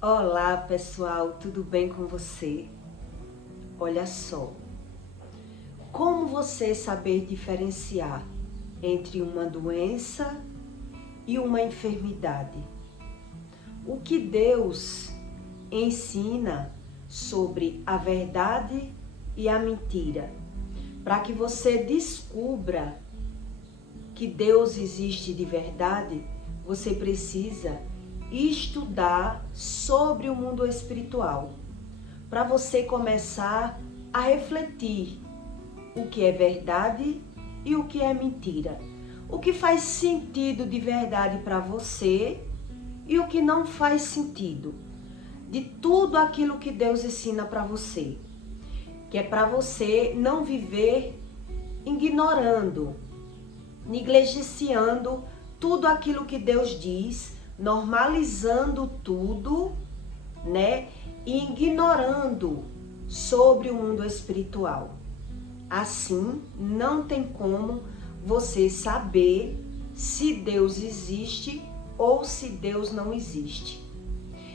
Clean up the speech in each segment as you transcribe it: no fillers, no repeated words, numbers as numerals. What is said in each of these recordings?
Olá pessoal, tudo bem com você? Olha só, como você saber diferenciar entre uma doença e uma enfermidade? O que Deus ensina sobre a verdade e a mentira, para que você descubra que Deus existe de verdade, você precisa estudar sobre o mundo espiritual, para você começar a refletir o que é verdade e o que é mentira, o que faz sentido de verdade para você e o que não faz sentido, de tudo aquilo que Deus ensina para você, que é para você não viver ignorando, negligenciando tudo aquilo que Deus diz, normalizando tudo, né? E ignorando sobre o mundo espiritual. Assim, não tem como você saber se Deus existe ou se Deus não existe.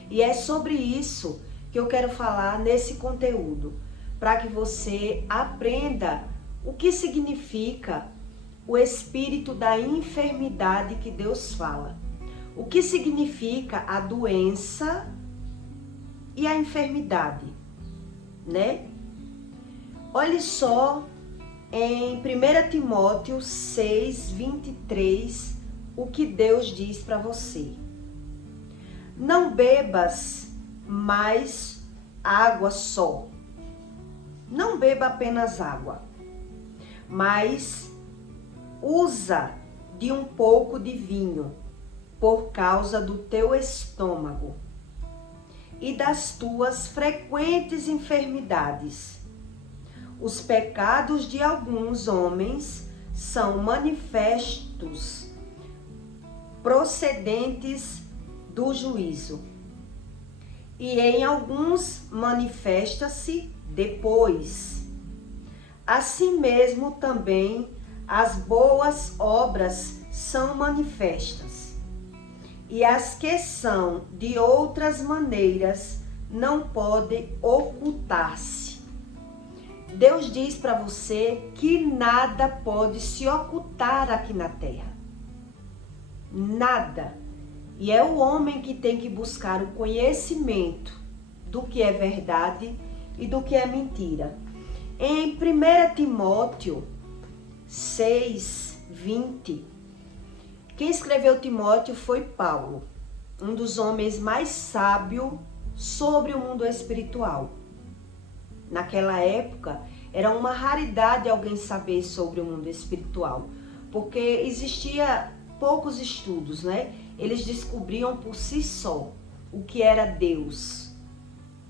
E é sobre isso que eu quero falar nesse conteúdo, para que você aprenda o que significa o espírito da enfermidade que Deus fala. O que significa a doença e a enfermidade, né? Olhe só em 1 Timóteo 6, 23, o que Deus diz para você. Não bebas mais água só. Não beba apenas água, mas usa de um pouco de vinho por causa do teu estômago e das tuas frequentes enfermidades. Os pecados de alguns homens são manifestos, procedentes do juízo, e em alguns manifesta-se depois. Assim mesmo também as boas obras são manifestas, e as que são de outras maneiras não podem ocultar-se. Deus diz para você que nada pode se ocultar aqui na terra. Nada. E é o homem que tem que buscar o conhecimento do que é verdade e do que é mentira. Em 1 Timóteo 6, 20, quem escreveu Timóteo foi Paulo, um dos homens mais sábios sobre o mundo espiritual. Naquela época, era uma raridade alguém saber sobre o mundo espiritual, porque existia poucos estudos, né? Eles descobriam por si só o que era Deus.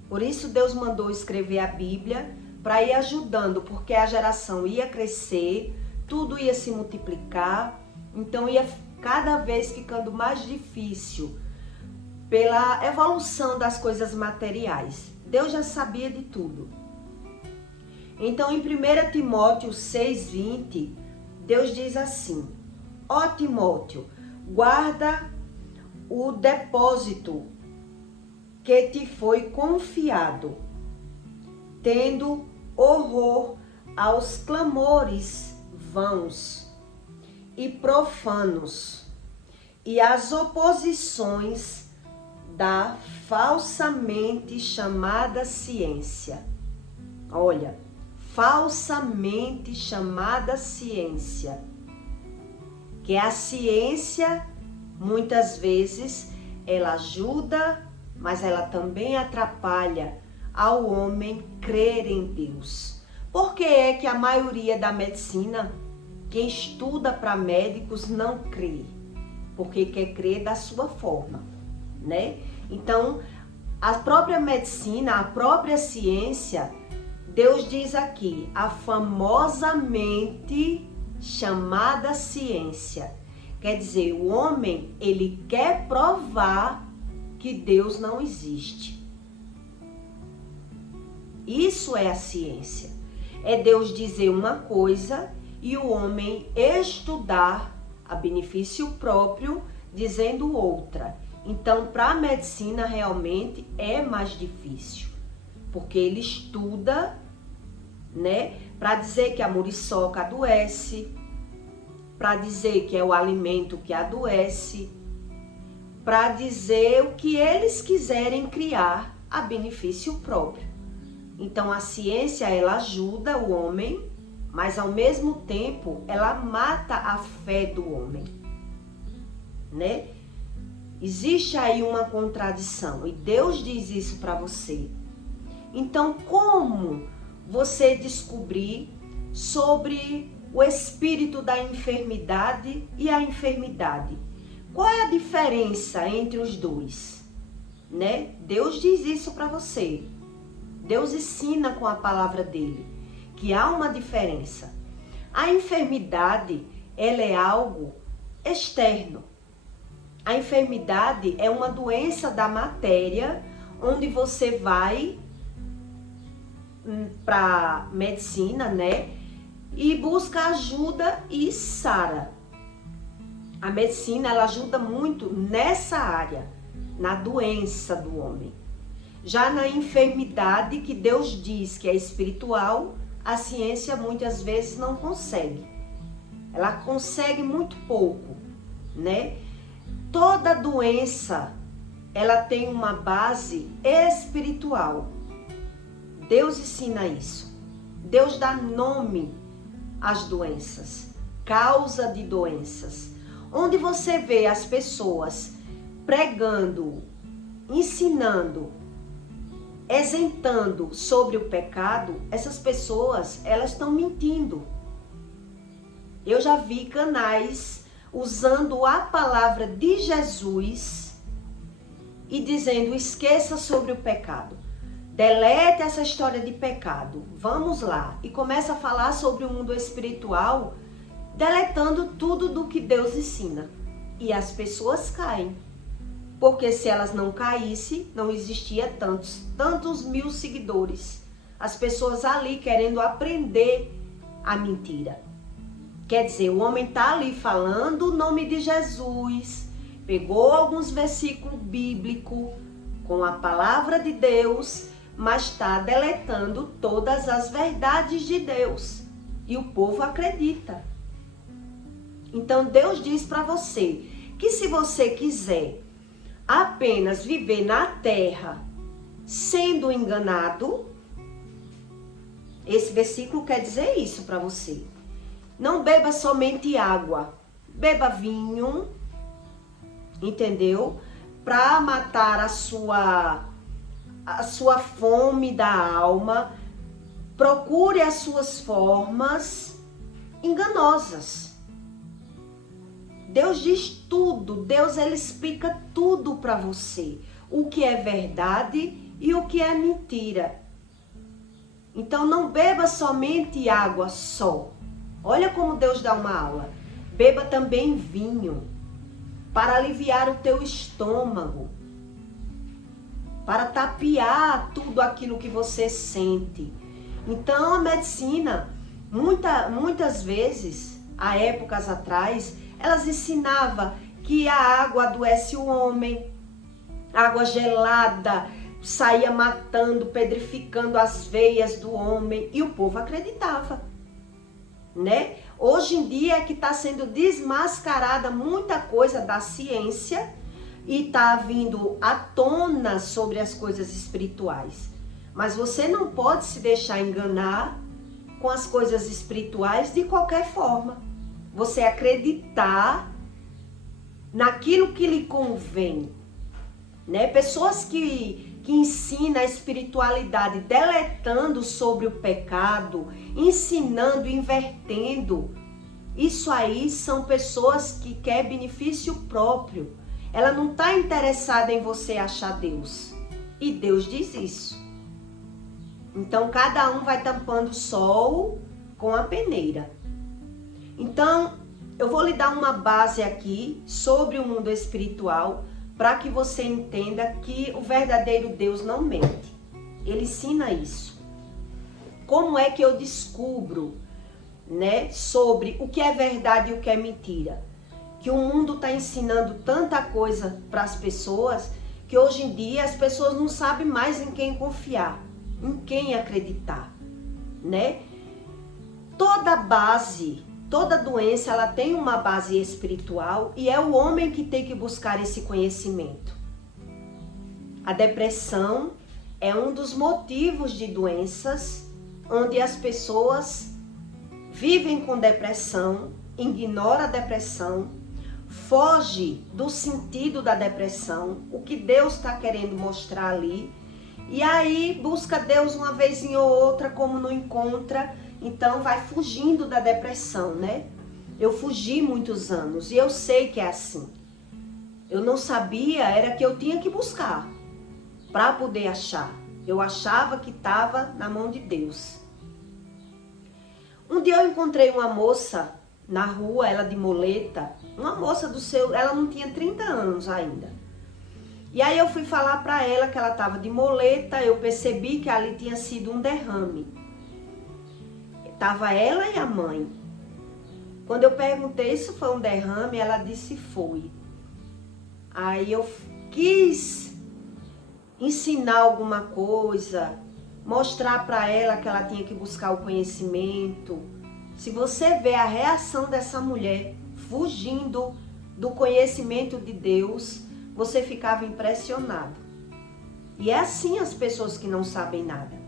Por isso Deus mandou escrever a Bíblia para ir ajudando, porque a geração ia crescer, tudo ia se multiplicar, então ia cada vez ficando mais difícil pela evolução das coisas materiais. Deus já sabia de tudo. Então em 1 Timóteo 6,20, Deus diz assim: ó Timóteo, guarda o depósito que te foi confiado, tendo horror aos clamores vãos e profanos, e às oposições da falsamente chamada ciência. Olha, falsamente chamada ciência, que a ciência, muitas vezes, ela ajuda, mas ela também atrapalha ao homem crer em Deus. Por que é que a maioria da medicina, quem estuda para médicos, não crê? Porque quer crer da sua forma, né? Então, a própria medicina, a própria ciência, Deus diz aqui, a famosamente chamada ciência. Quer dizer, o homem, ele quer provar que Deus não existe. Isso é a ciência. É Deus dizer uma coisa e o homem estudar a benefício próprio, dizendo outra. Então, para a medicina realmente é mais difícil, porque ele estuda, né, para dizer que a muriçoca adoece, para dizer que é o alimento que adoece, para dizer o que eles quiserem criar a benefício próprio. Então a ciência, ela ajuda o homem, mas ao mesmo tempo ela mata a fé do homem, né? Existe aí uma contradição e Deus diz isso para você. Então, como você descobrir sobre o espírito da enfermidade e a enfermidade? Qual é a diferença entre os dois? Né? Deus diz isso para você. Deus ensina com a palavra dele que há uma diferença. A enfermidade, ela é algo externo. A enfermidade é uma doença da matéria, onde você vai para medicina, né? E busca ajuda e sara. A medicina, ela ajuda muito nessa área, na doença do homem. Já na enfermidade, que Deus diz que é espiritual, a ciência muitas vezes não consegue. Ela consegue muito pouco, né? Toda doença, ela tem uma base espiritual. Deus ensina isso. Deus dá nome às doenças, causa de doenças. Onde você vê as pessoas pregando, ensinando, isentando sobre o pecado, essas pessoas, elas estão mentindo. Eu já vi canais usando a palavra de Jesus e dizendo: esqueça sobre o pecado. Delete essa história de pecado. Vamos lá. E começa a falar sobre o mundo espiritual, deletando tudo do que Deus ensina. E as pessoas caem. Porque se elas não caíssem, não existia tantos mil seguidores. As pessoas ali querendo aprender a mentira. Quer dizer, o homem está ali falando o nome de Jesus, pegou alguns versículos bíblicos com a palavra de Deus, mas está deletando todas as verdades de Deus. E o povo acredita. Então Deus diz para você que se você quiser apenas viver na terra sendo enganado, esse versículo quer dizer isso para você. Não beba somente água, beba vinho, entendeu? Para matar a sua fome da alma. Procure as suas formas enganosas. Deus diz tudo, Deus ele explica tudo para você. O que é verdade e o que é mentira. Então não beba somente água só. Olha como Deus dá uma aula. Beba também vinho, para aliviar o teu estômago, para tapear tudo aquilo que você sente. Então a medicina, muitas vezes, há épocas atrás, elas ensinavam que a água adoece o homem, água gelada saía matando, pedrificando as veias do homem, e o povo acreditava, né? Hoje em dia é que está sendo desmascarada muita coisa da ciência e está vindo à tona sobre as coisas espirituais. Mas você não pode se deixar enganar com as coisas espirituais de qualquer forma. Você acreditar naquilo que lhe convém, né? Pessoas que ensinam a espiritualidade deletando sobre o pecado, ensinando, invertendo, isso aí são pessoas que querem benefício próprio. Ela não está interessada em você achar Deus. E Deus diz isso. Então cada um vai tampando o sol com a peneira. Então eu vou lhe dar uma base aqui sobre o mundo espiritual, para que você entenda que o verdadeiro Deus não mente. Ele ensina isso. Como é que eu descubro, né, sobre o que é verdade e o que é mentira? que o mundo está ensinando tanta coisa para as pessoas, que hoje em dia as pessoas não sabem mais em quem confiar, em quem acreditar, né? Toda base, toda doença, ela tem uma base espiritual e é o homem que tem que buscar esse conhecimento. A depressão é um dos motivos de doenças onde as pessoas vivem com depressão, ignoram a depressão, foge do sentido da depressão, o que Deus está querendo mostrar ali, e aí busca Deus uma vez ou outra, como não encontra, então vai fugindo da depressão, né? Eu fugi muitos anos e eu sei que é assim. Eu não sabia, era que eu tinha que buscar para poder achar. Eu achava que estava na mão de Deus. Um dia eu encontrei uma moça na rua, ela de muleta, uma moça ela não tinha 30 anos ainda. E aí eu fui falar para ela que ela estava de muleta, eu percebi que ali tinha sido um derrame. Tava ela e a mãe. Quando eu perguntei se foi um derrame, ela disse foi. Aí eu quis ensinar alguma coisa, mostrar para ela que ela tinha que buscar o conhecimento. Se você vê a reação dessa mulher fugindo do conhecimento de Deus, você ficava impressionado. E é assim as pessoas que não sabem nada.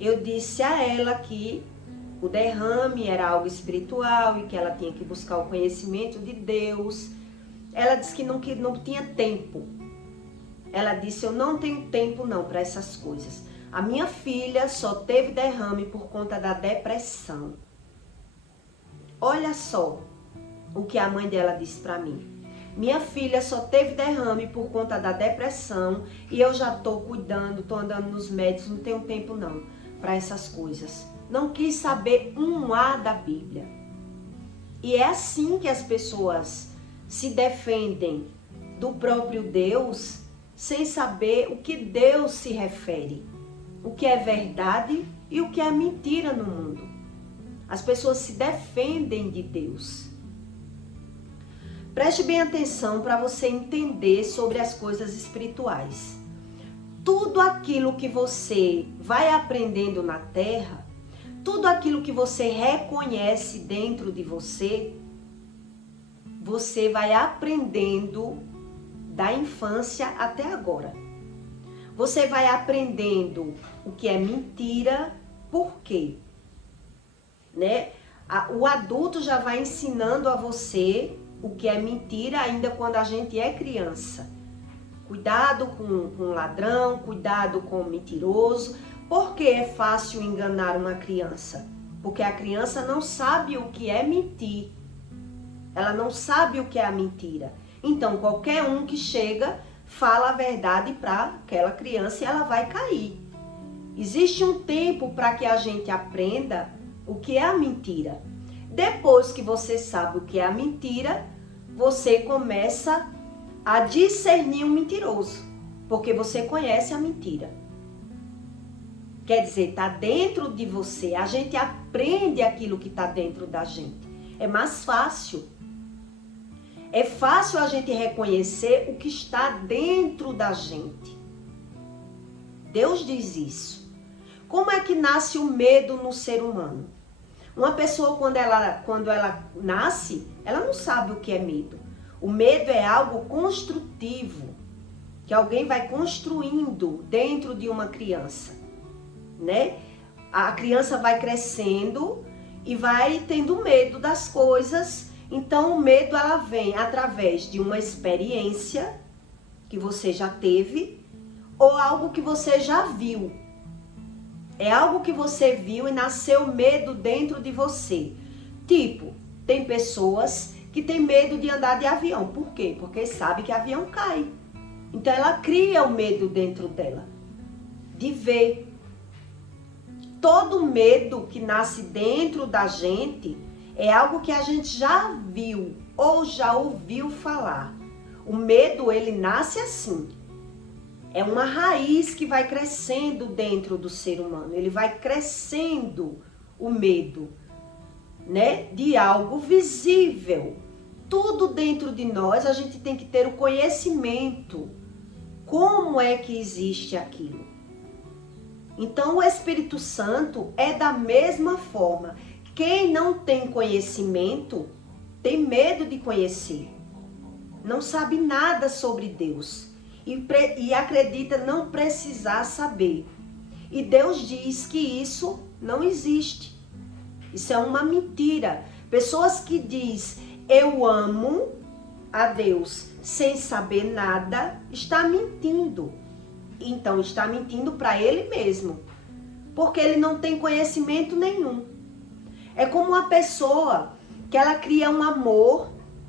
Eu disse a ela que o derrame era algo espiritual e que ela tinha que buscar o conhecimento de Deus. Ela disse que não tinha tempo. Ela disse, eu não tenho tempo não para essas coisas. A minha filha só teve derrame por conta da depressão. Olha só o que a mãe dela disse para mim. Minha filha só teve derrame por conta da depressão e eu já estou cuidando, estou andando nos médicos, não tenho tempo não para essas coisas. Não quis saber um A da Bíblia. E é assim que as pessoas se defendem do próprio Deus sem saber o que Deus se refere. O que é verdade e o que é mentira no mundo. As pessoas se defendem de Deus. Preste bem atenção para você entender sobre as coisas espirituais. Tudo aquilo que você vai aprendendo na terra, tudo aquilo que você reconhece dentro de você, você vai aprendendo da infância até agora. Você vai aprendendo o que é mentira, por quê? Né? O adulto já vai ensinando a você o que é mentira ainda quando a gente é criança. Cuidado com o ladrão, cuidado com o mentiroso. Por que é fácil enganar uma criança? Porque a criança não sabe o que é mentir. Ela não sabe o que é a mentira. Então, qualquer um que chega, fala a verdade para aquela criança e ela vai cair. Existe um tempo para que a gente aprenda o que é a mentira. Depois que você sabe o que é a mentira, você começa a discernir um mentiroso, porque você conhece a mentira. Quer dizer, está dentro de você. A gente aprende aquilo que está dentro da gente. É mais fácil. É fácil a gente reconhecer o que está dentro da gente. Deus diz isso. Como é que nasce o medo no ser humano? Uma pessoa, quando ela nasce, ela não sabe o que é medo. O medo é algo construtivo, que alguém vai construindo dentro de uma criança, né? A criança vai crescendo e vai tendo medo das coisas. Então, o medo ela vem através de uma experiência que você já teve ou algo que você já viu. É algo que você viu e nasceu medo dentro de você. Tipo, tem pessoas que têm medo de andar de avião. Por quê? Porque sabe que avião cai. Então, ela cria o medo dentro dela de ver. Todo medo que nasce dentro da gente é algo que a gente já viu ou já ouviu falar. O medo, ele nasce assim. É uma raiz que vai crescendo dentro do ser humano. Ele vai crescendo o medo, né? De algo visível. tudo dentro de nós, a gente tem que ter o conhecimento. Como é que existe aquilo? Então, o Espírito Santo é da mesma forma. Quem não tem conhecimento, tem medo de conhecer. Não sabe nada sobre Deus. E acredita não precisar saber. E Deus diz que isso não existe. Isso é uma mentira. Pessoas que dizem, eu amo a Deus sem saber nada, está mentindo. Então está mentindo para ele mesmo. Porque ele não tem conhecimento nenhum. É como uma pessoa que ela cria um amor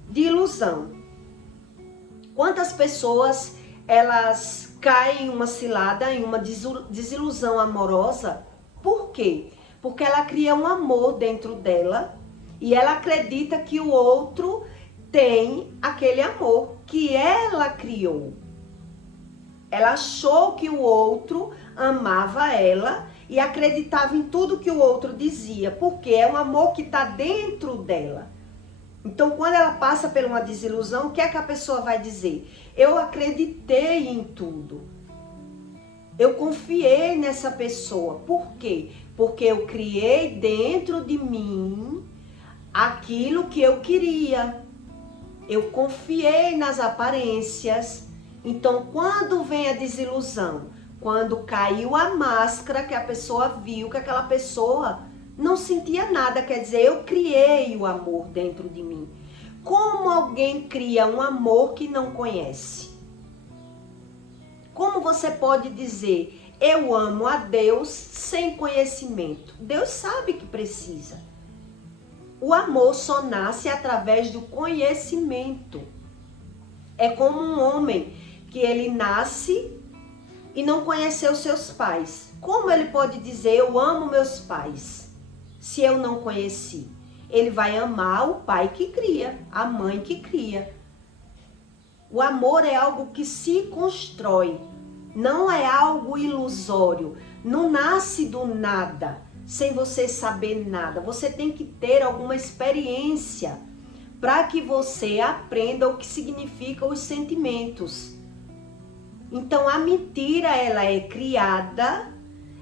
de ilusão. Quantas pessoas elas caem em uma cilada, em uma desilusão amorosa? Por quê? Porque ela cria um amor dentro dela e ela acredita que o outro tem aquele amor que ela criou. Ela achou que o outro amava ela e acreditava em tudo que o outro dizia, porque é um amor que está dentro dela. Então, quando ela passa por uma desilusão, o que é que a pessoa vai dizer? Eu acreditei em tudo. Eu confiei nessa pessoa. Por quê? Porque eu criei dentro de mim aquilo que eu queria. Eu confiei nas aparências. Então, quando vem a desilusão, quando caiu a máscara que a pessoa viu, que aquela pessoa não sentia nada, quer dizer, eu criei o amor dentro de mim. Como alguém cria um amor que não conhece? Como você pode dizer, eu amo a Deus sem conhecimento? Deus sabe que precisa. O amor só nasce através do conhecimento. É como um homem que ele nasce e não conheceu seus pais. Como ele pode dizer, eu amo meus pais? Se eu não conheci, ele vai amar o pai que cria, a mãe que cria. O amor é algo que se constrói, não é algo ilusório, não nasce do nada, sem você saber nada. Você tem que ter alguma experiência para que você aprenda o que significam os sentimentos. Então a mentira, ela é criada,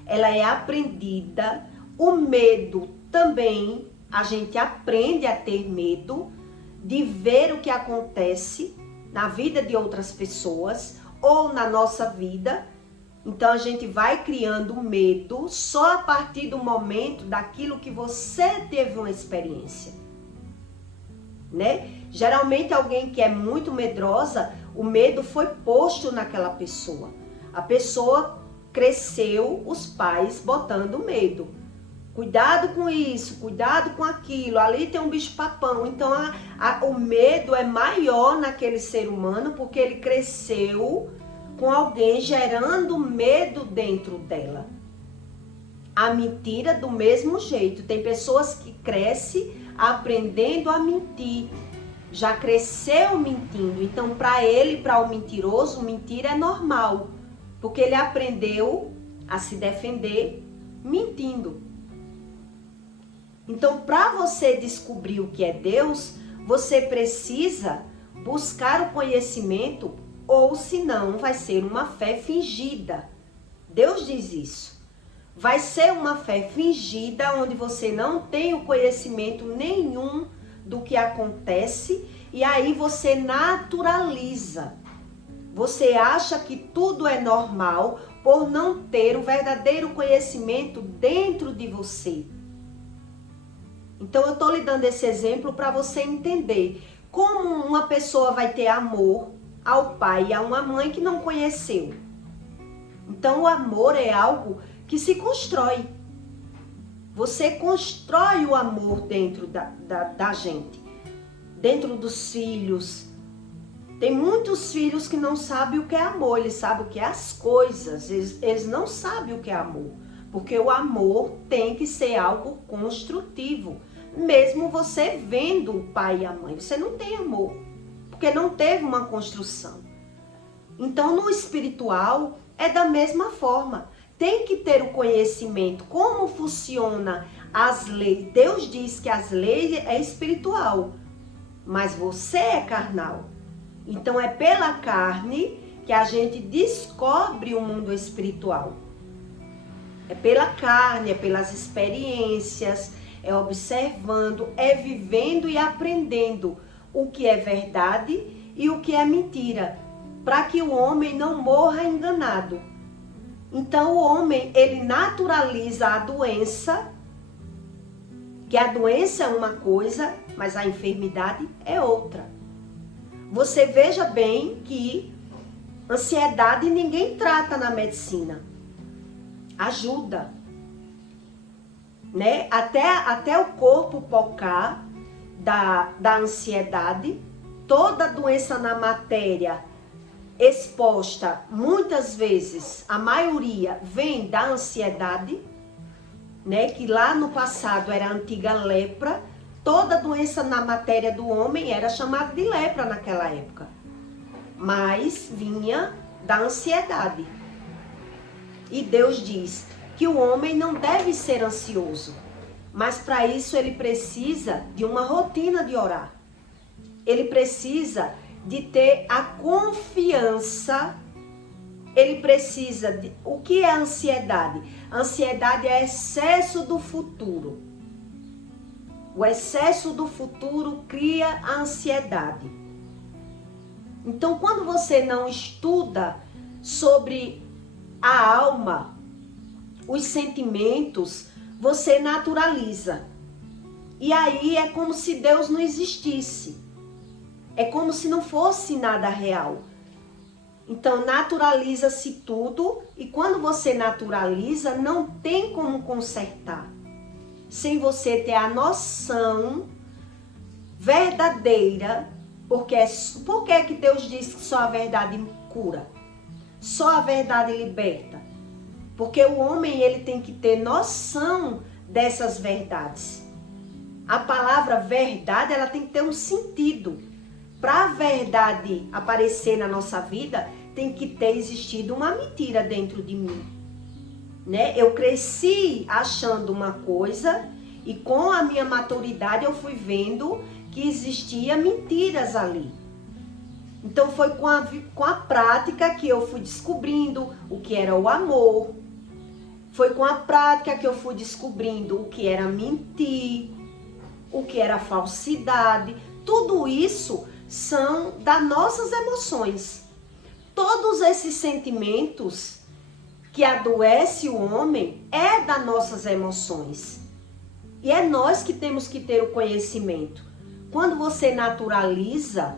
ela é aprendida. O medo também, a gente aprende a ter medo de ver o que acontece na vida de outras pessoas ou na nossa vida. Então a gente vai criando medo só a partir do momento daquilo que você teve uma experiência, né? Geralmente alguém que é muito medrosa, o medo foi posto naquela pessoa. A pessoa cresceu, os pais botando medo. Cuidado com isso, cuidado com aquilo, ali tem um bicho-papão. Então o medo é maior naquele ser humano porque ele cresceu com alguém gerando medo dentro dela. A mentira do mesmo jeito. Tem pessoas que crescem aprendendo a mentir. Já cresceu mentindo. Então para ele, para o mentiroso, mentira é normal. Porque ele aprendeu a se defender mentindo. Então, para você descobrir o que é Deus, você precisa buscar o conhecimento, ou senão vai ser uma fé fingida. Deus diz isso. Vai ser uma fé fingida, onde você não tem o conhecimento nenhum do que acontece, e aí você naturaliza. Você acha que tudo é normal por não ter o verdadeiro conhecimento dentro de você. Então eu estou lhe dando esse exemplo para você entender como uma pessoa vai ter amor ao pai e a uma mãe que não conheceu. Então o amor é algo que se constrói. Você constrói o amor dentro da gente, dentro dos filhos. Tem muitos filhos que não sabem o que é amor, eles sabem o que é as coisas, eles não sabem o que é amor. Porque o amor tem que ser algo construtivo. Mesmo você vendo o pai e a mãe, você não tem amor. Porque não teve uma construção. Então, no espiritual, é da mesma forma. Tem que ter o conhecimento, como funciona as leis. Deus diz que as leis é espiritual. mas você é carnal. Então é pela carne que a gente descobre o mundo espiritual. É pela carne, é pelas experiências, é observando, é vivendo e aprendendo o que é verdade e o que é mentira, para que o homem não morra enganado. Então o homem, ele naturaliza a doença, que a doença é uma coisa, mas a enfermidade é outra. Você veja bem que ansiedade ninguém trata na medicina. Ajuda, né? Até o corpo pocar da ansiedade, toda doença na matéria exposta, muitas vezes, a maioria vem da ansiedade, né? Que lá no passado era a antiga lepra. Toda doença na matéria do homem era chamada de lepra naquela época, mas vinha da ansiedade. E Deus diz que o homem não deve ser ansioso, mas para isso ele precisa de uma rotina de orar. Ele precisa de ter a confiança. Ele precisa de... O que é ansiedade? Ansiedade é excesso do futuro. O excesso do futuro cria a ansiedade. Então, quando você não estuda sobre a alma, os sentimentos, você naturaliza. E aí é como se Deus não existisse. É como se não fosse nada real. Então naturaliza-se tudo, e quando você naturaliza, não tem como consertar. Sem você ter a noção verdadeira, por que que Deus diz que só a verdade cura? Só a verdade liberta. Porque o homem, ele tem que ter noção dessas verdades. A palavra verdade, ela tem que ter um sentido. Para a verdade aparecer na nossa vida, tem que ter existido uma mentira dentro de mim, né? Eu cresci achando uma coisa e com a minha maturidade eu fui vendo que existia mentiras ali. Então foi com a prática que eu fui descobrindo o que era o amor. Foi com a prática que eu fui descobrindo o que era mentir, o que era falsidade. Tudo isso são das nossas emoções. Todos esses sentimentos que adoecem o homem é das nossas emoções. E é nós que temos que ter o conhecimento. Quando você naturaliza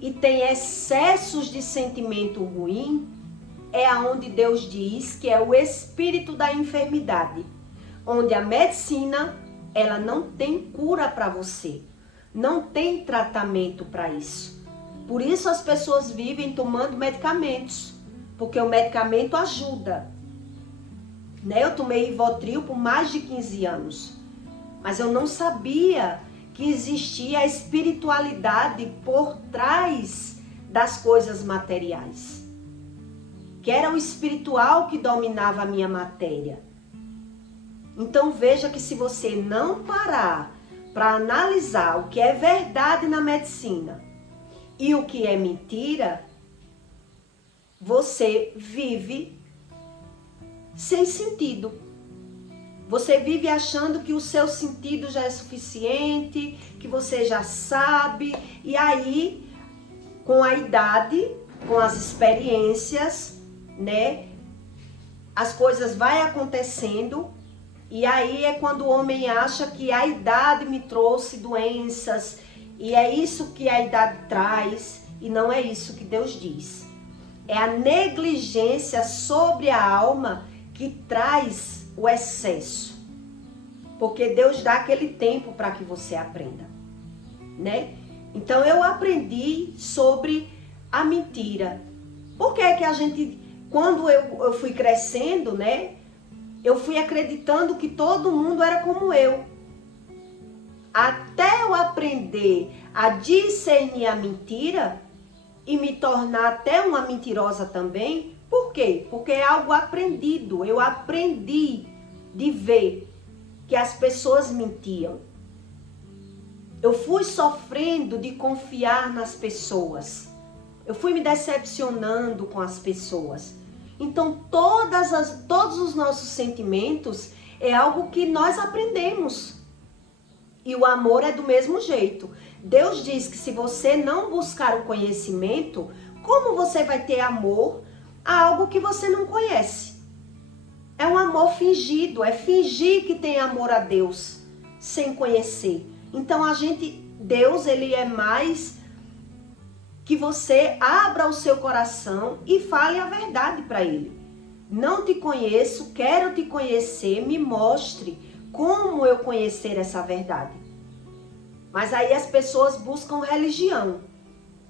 e tem excessos de sentimento ruim, é aonde Deus diz que é o espírito da enfermidade, onde a medicina, ela não tem cura para você, não tem tratamento para isso. Por isso as pessoas vivem tomando medicamentos, porque o medicamento ajuda, né? Eu tomei Rivotril por mais de 15 anos, mas eu não sabia que existia a espiritualidade por trás das coisas materiais, que era o espiritual que dominava a minha matéria. Então veja que se você não parar para analisar o que é verdade na medicina e o que é mentira, você vive sem sentido. Você vive achando que o seu sentido já é suficiente, que você já sabe, e aí, com a idade, com as experiências, né, as coisas vai acontecendo, e aí é quando o homem acha que a idade me trouxe doenças, e é isso que a idade traz, e não é isso que Deus diz. É a negligência sobre a alma que traz o excesso. Porque Deus dá aquele tempo para que você aprenda, né? Então eu aprendi sobre a mentira. Por que que a gente, quando eu fui crescendo, né? Eu fui acreditando que todo mundo era como eu. Até eu aprender a discernir a mentira e me tornar até uma mentirosa também. Por quê? Porque é algo aprendido. Eu aprendi de ver que as pessoas mentiam. Eu fui sofrendo de confiar nas pessoas. Eu fui me decepcionando com as pessoas. Então, todos os nossos sentimentos é algo que nós aprendemos. E o amor é do mesmo jeito. Deus diz que se você não buscar o conhecimento, como você vai ter amor a algo que você não conhece? É um amor fingido, é fingir que tem amor a Deus, sem conhecer. Então Deus, ele é mais que você abra o seu coração e fale a verdade para ele. Não te conheço, quero te conhecer, me mostre como eu conhecer essa verdade. Mas aí as pessoas buscam religião.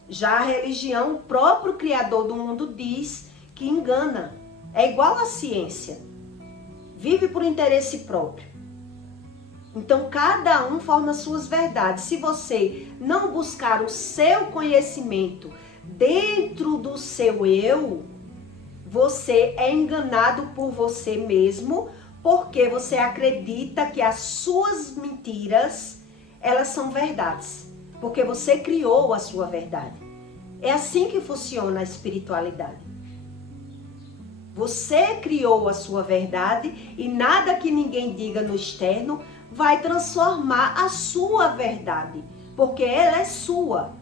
Já a religião, o próprio Criador do mundo diz que engana. É igual à ciência. Vive por interesse próprio. Então, cada um forma suas verdades. Se você não buscar o seu conhecimento dentro do seu eu, você é enganado por você mesmo, porque você acredita que as suas mentiras, elas são verdades. Porque você criou a sua verdade. É assim que funciona a espiritualidade. Você criou a sua verdade e nada que ninguém diga no externo vai transformar a sua verdade, porque ela é sua.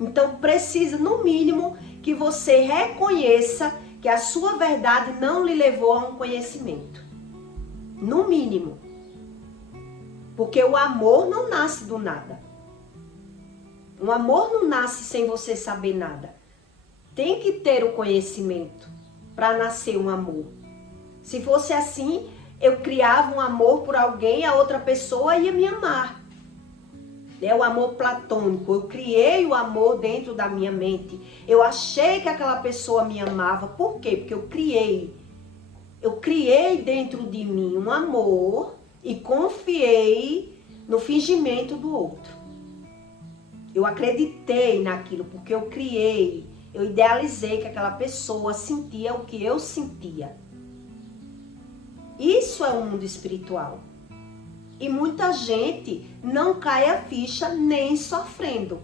Então precisa, no mínimo, que você reconheça que a sua verdade não lhe levou a um conhecimento. No mínimo. Porque o amor não nasce do nada. O amor não nasce sem você saber nada. Tem que ter o conhecimento para nascer um amor. Se fosse assim, eu criava um amor por alguém, a outra pessoa ia me amar. É o amor platônico. Eu criei o amor dentro da minha mente. Eu achei que aquela pessoa me amava. Por quê? Porque eu criei. Eu criei dentro de mim um amor e confiei no fingimento do outro. Eu acreditei naquilo porque eu criei. Eu idealizei que aquela pessoa sentia o que eu sentia. Isso é o mundo espiritual. E muita gente não cai a ficha nem sofrendo.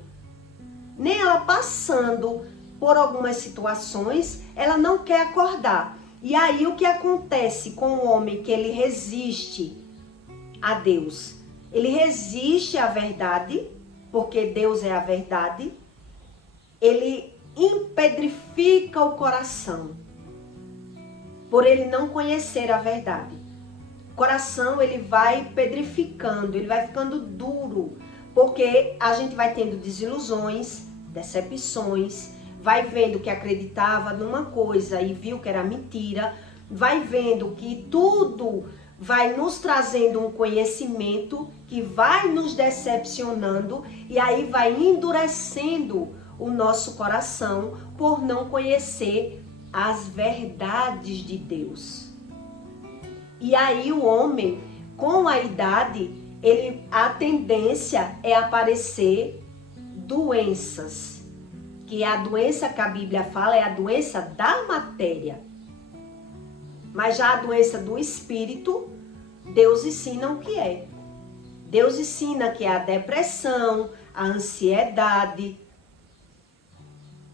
Nem ela passando por algumas situações, ela não quer acordar. E aí o que acontece com o homem que ele resiste a Deus? Ele resiste à verdade, porque Deus é a verdade. Ele impedrifica o coração, por ele não conhecer a verdade. O coração, ele vai pedrificando, ele vai ficando duro, porque a gente vai tendo desilusões, decepções, vai vendo que acreditava numa coisa e viu que era mentira, vai vendo que tudo vai nos trazendo um conhecimento que vai nos decepcionando e aí vai endurecendo o nosso coração por não conhecer as verdades de Deus. E aí o homem, com a idade, a tendência é aparecer doenças. Que a doença que a Bíblia fala é a doença da matéria. Mas já a doença do espírito, Deus ensina o que é. Deus ensina que é a depressão, a ansiedade.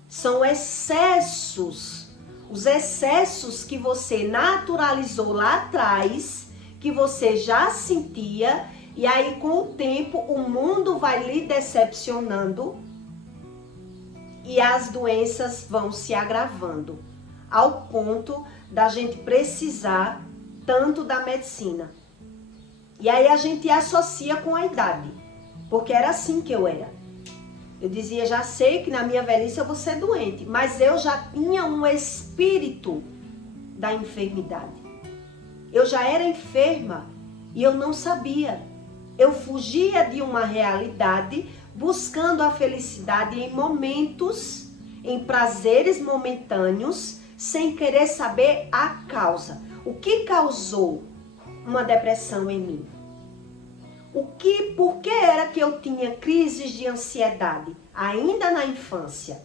São excessos, os excessos que você naturalizou lá atrás, que você já sentia, e aí com o tempo o mundo vai lhe decepcionando e as doenças vão se agravando, ao ponto da gente precisar tanto da medicina. E aí a gente associa com a idade, porque era assim que eu era. Eu dizia, já sei que na minha velhice eu vou ser doente, mas eu já tinha um espírito da enfermidade. Eu já era enferma e eu não sabia. Eu fugia de uma realidade, buscando a felicidade em momentos, em prazeres momentâneos, sem querer saber a causa. O que causou uma depressão em mim? Por que era que eu tinha crises de ansiedade ainda na infância?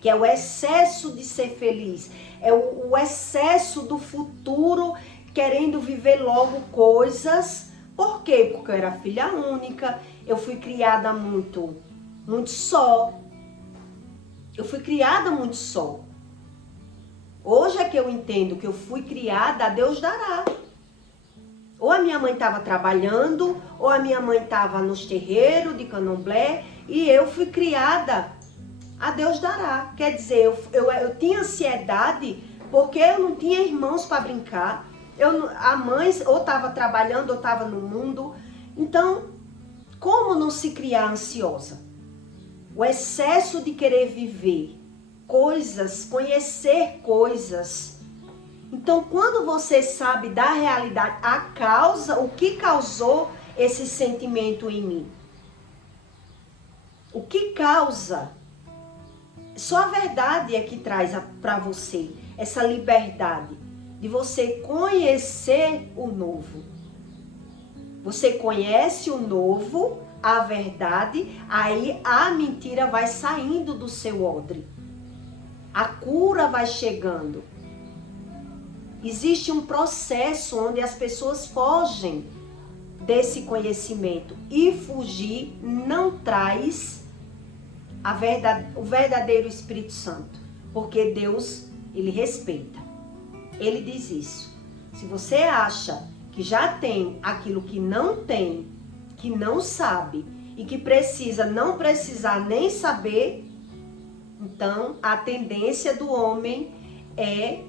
Que é o excesso de ser feliz, é o excesso do futuro, querendo viver logo coisas, Por quê? Porque eu era filha única, eu fui criada muito só. Eu fui criada muito só. Hoje é que eu entendo que eu fui criada a Deus dará. Ou a minha mãe estava trabalhando, ou a minha mãe estava nos terreiros de candomblé, e eu fui criada a Deus dará. Quer dizer, eu tinha ansiedade porque eu não tinha irmãos para brincar. A mãe ou estava trabalhando ou estava no mundo. Então, como não se criar ansiosa? O excesso de querer viver coisas, conhecer coisas. Então, quando você sabe da realidade, a causa, o que causou esse sentimento em mim? O que causa? Só a verdade é que traz para você essa liberdade de você conhecer o novo. Você conhece o novo, a verdade, aí a mentira vai saindo do seu odre. A cura vai chegando. Existe um processo onde as pessoas fogem desse conhecimento. E fugir não traz o verdadeiro Espírito Santo. Porque Deus, ele respeita. Ele diz isso. Se você acha que já tem aquilo que não tem, que não sabe e que precisa não precisar nem saber, então a tendência do homem é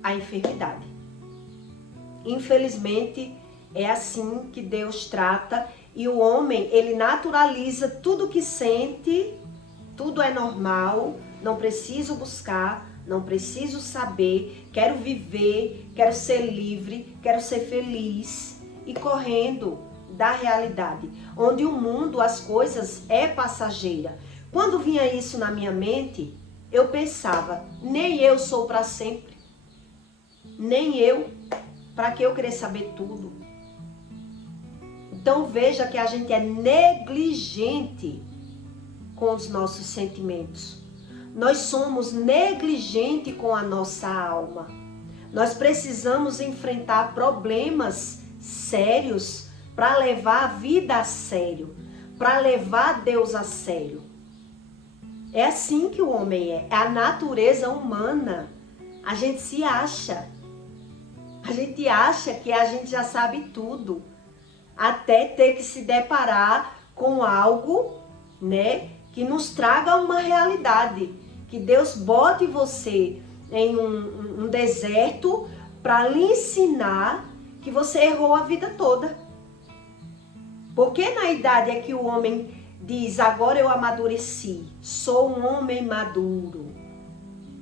a enfermidade. Infelizmente, é assim que Deus trata e o homem, ele naturaliza tudo que sente, tudo é normal, não preciso buscar, não preciso saber, quero viver, quero ser livre, quero ser feliz e correndo da realidade, onde o mundo, as coisas é passageira. Quando vinha isso na minha mente, eu pensava, nem eu sou para sempre. Nem eu, para que eu querer saber tudo? Então veja que a gente é negligente com os nossos sentimentos. Nós somos negligentes com a nossa alma. Nós precisamos enfrentar problemas sérios para levar a vida a sério, para levar Deus a sério. É assim que o homem é a natureza humana. A gente se acha. A gente acha que a gente já sabe tudo, até ter que se deparar com algo, né, que nos traga uma realidade, que Deus bote você em um deserto para lhe ensinar que você errou a vida toda. Porque na idade é que o homem diz, agora eu amadureci, sou um homem maduro.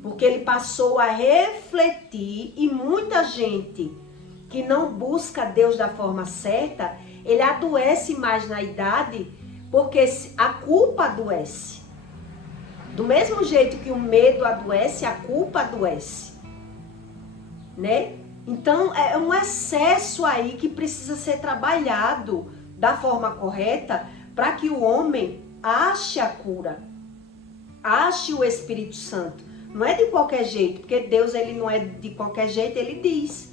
Porque ele passou a refletir e muita gente que não busca Deus da forma certa, ele adoece mais na idade porque a culpa adoece. Do mesmo jeito que o medo adoece, a culpa adoece. Né? Então é um excesso aí que precisa ser trabalhado da forma correta para que o homem ache a cura, ache o Espírito Santo. Não é de qualquer jeito, porque Deus ele não é de qualquer jeito, ele diz.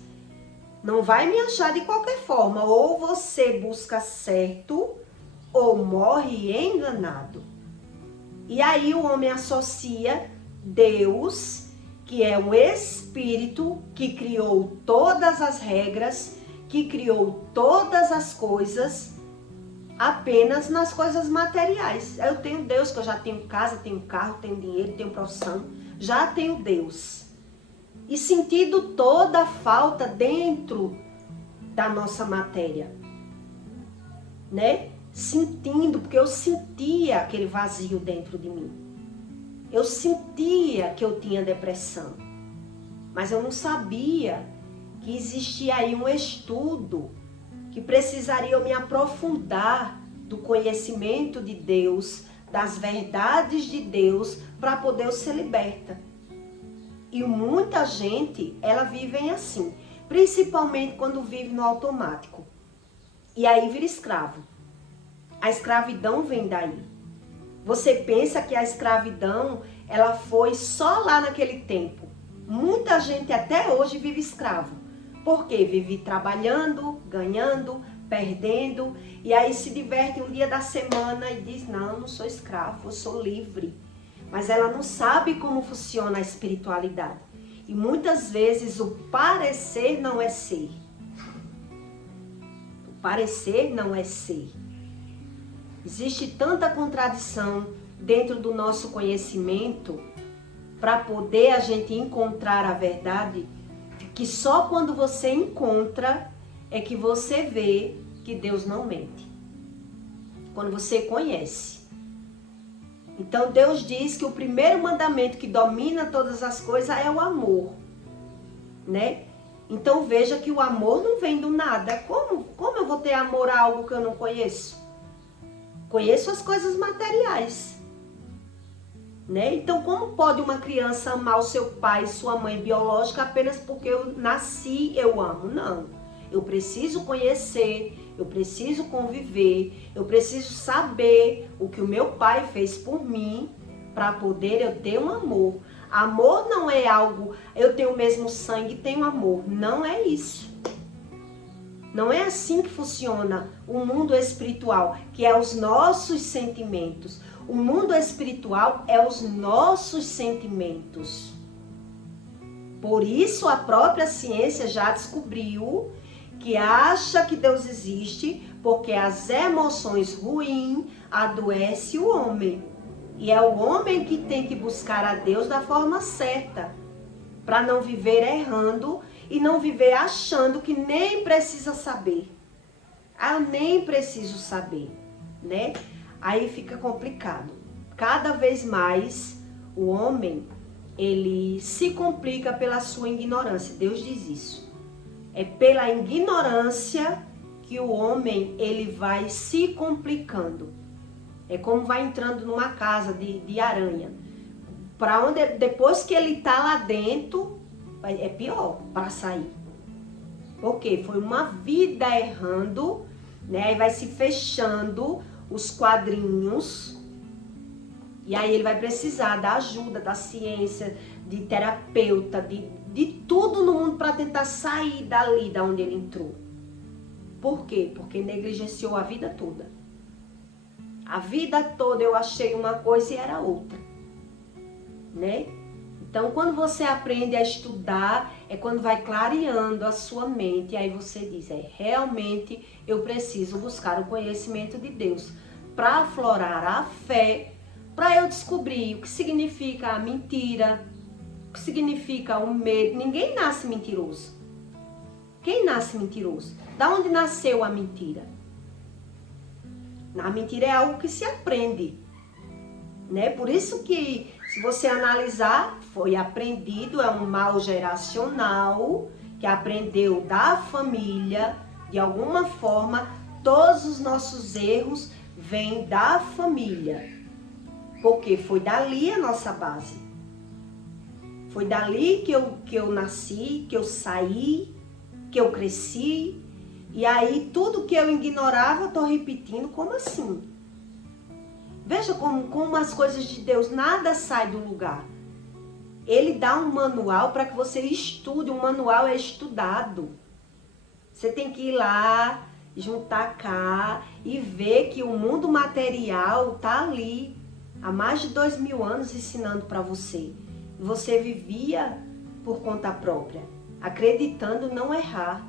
Não vai me achar de qualquer forma. Ou você busca certo, ou morre enganado. E aí o homem associa Deus, que é um Espírito que criou todas as regras, que criou todas as coisas, apenas nas coisas materiais. Eu tenho Deus, que eu já tenho casa, tenho carro, tenho dinheiro, tenho profissão. Já tenho Deus. E sentindo toda a falta dentro da nossa matéria. Né? Sentindo, porque eu sentia aquele vazio dentro de mim. Eu sentia que eu tinha depressão. Mas eu não sabia que existia aí um estudo que precisaria eu me aprofundar do conhecimento de Deus, das verdades de Deus, para poder eu ser liberta. E muita gente, ela vive assim, principalmente quando vive no automático. E aí vira escravo. A escravidão vem daí. Você pensa que a escravidão, ela foi só lá naquele tempo. Muita gente até hoje vive escravo. Porque vive trabalhando, ganhando, perdendo, e aí se diverte um dia da semana e diz, não, eu não sou escravo, eu sou livre. Mas ela não sabe como funciona a espiritualidade. E muitas vezes o parecer não é ser. O parecer não é ser. Existe tanta contradição dentro do nosso conhecimento para poder a gente encontrar a verdade, que só quando você encontra é que você vê que Deus não mente. Quando você conhece. Então Deus diz que o primeiro mandamento que domina todas as coisas é o amor, né? Então veja que o amor não vem do nada. Como eu vou ter amor a algo que eu não conheço? Conheço as coisas materiais, né? Então como pode uma criança amar o seu pai e sua mãe biológica apenas porque eu nasci, eu amo? Não. Eu preciso conhecer, eu preciso conviver, eu preciso saber o que o meu pai fez por mim para poder eu ter um amor. Amor não é algo, eu tenho o mesmo sangue, tenho amor. Não é isso. Não é assim que funciona o mundo espiritual, que é os nossos sentimentos. O mundo espiritual é os nossos sentimentos. Por isso a própria ciência já descobriu que acha que Deus existe porque as emoções ruins adoecem o homem. E é o homem que tem que buscar a Deus da forma certa, para não viver errando e não viver achando que nem precisa saber. Ah, eu nem preciso saber, né? Aí fica complicado. Cada vez mais o homem, ele se complica pela sua ignorância. Deus diz isso. É pela ignorância que o homem ele vai se complicando. É como vai entrando numa casa de aranha. Para onde depois que ele está lá dentro, é pior para sair. Porque foi uma vida errando, né? Aí vai se fechando os quadrinhos. E aí ele vai precisar da ajuda, da ciência, de terapeuta, de tudo no mundo para tentar sair dali, da onde ele entrou. Por quê? Porque negligenciou a vida toda. A vida toda eu achei uma coisa e era outra, né? Então, quando você aprende a estudar, é quando vai clareando a sua mente, e aí você diz, realmente eu preciso buscar o conhecimento de Deus para aflorar a fé, para eu descobrir o que significa a mentira, o que significa o medo. Ninguém nasce mentiroso. Quem nasce mentiroso? Da onde nasceu a mentira? A mentira é algo que se aprende, né? Por isso que, se você analisar, foi aprendido, é um mal geracional, que aprendeu da família, de alguma forma, todos os nossos erros vêm da família, porque foi dali a nossa base. Foi dali que eu nasci, que eu saí, que eu cresci. E aí tudo que eu ignorava, eu tô repetindo. Como assim? Veja como as coisas de Deus, nada sai do lugar. Ele dá um manual para que você estude. Um manual é estudado. Você tem que ir lá, juntar cá e ver que o mundo material tá ali há mais de 2000 anos ensinando para você. E você vivia por conta própria, acreditando não errar,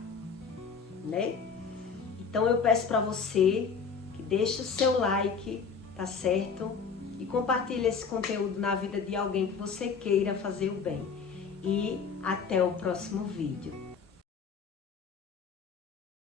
né? Então eu peço para você que deixe o seu like, tá certo? E compartilhe esse conteúdo na vida de alguém que você queira fazer o bem. E até o próximo vídeo.